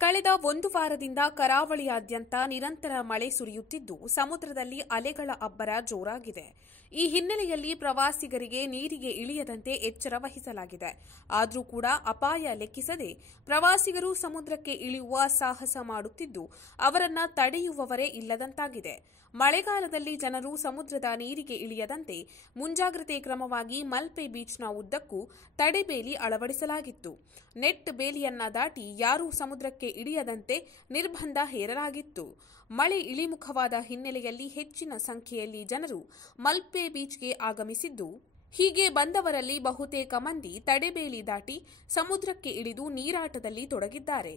ಕಳೆದ ಒಂದು ವಾರದಿಂದ ಕರಾವಳಿಯಾದ್ಯಂತ ನಿರಂತರ ಮಳೆ ಸುರಿಯುತ್ತಿದ್ದು ಸಮುದ್ರದಲ್ಲಿ ಅಲೆಗಳ ಅಬ್ಬರ ಜೋರಾಗಿದೆ. ಈ ಹಿನ್ನೆಲೆಯಲ್ಲಿ ಪ್ರವಾಸಿಗರಿಗೆ ನೀರಿಗೆ ಇಳಿಯದಂತೆ ಎಚ್ಚರ ವಹಿಸಲಾಗಿದೆ. ಆದರೂ ಕೂಡ ಅಪಾಯ ಲೆಕ್ಕಿಸದೆ ಪ್ರವಾಸಿಗರು ಸಮುದ್ರಕ್ಕೆ ಇಳಿಯುವ ಸಾಹಸ ಮಾಡುತ್ತಿದ್ದು ಅವರನ್ನ ತಡೆಯುವವರೇ ಇಲ್ಲದಂತಾಗಿದೆ. ಮಳೆಗಾಲದಲ್ಲಿ ಜನರು ಸಮುದ್ರದ ನೀರಿಗೆ ಇಳಿಯದಂತೆ ಮುಂಜಾಗ್ರತೆ ಕ್ರಮವಾಗಿ ಮಲ್ಪೆ ಬೀಚ್ನ ಉದ್ದಕ್ಕೂ ತಡೆಬೇಲಿ ಅಳವಡಿಸಲಾಗಿತ್ತು. ನೆಟ್ ಬೇಲಿಯನ್ನ ದಾಟಿ ಯಾರೂ ಸಮುದ್ರಕ್ಕೆ ಇಳಿಯದಂತೆ ನಿರ್ಬಂಧ ಹೇರಲಾಗಿತ್ತು. ಮಳೆ ಇಳಿಮುಖವಾದ ಹಿನ್ನೆಲೆಯಲ್ಲಿ ಹೆಚ್ಚಿನ ಸಂಖ್ಯೆಯಲ್ಲಿ ಜನರು ಮಲ್ಪೆ ಬೀಚ್ಗೆ ಆಗಮಿಸಿದ್ದು, ಹೀಗೆ ಬಂದವರಲ್ಲಿ ಬಹುತೇಕ ಮಂದಿ ತಡೆಬೇಲಿ ದಾಟಿ ಸಮುದ್ರಕ್ಕೆ ಇಳಿದು ನೀರಾಟದಲ್ಲಿ ತೊಡಗಿದ್ದಾರೆ.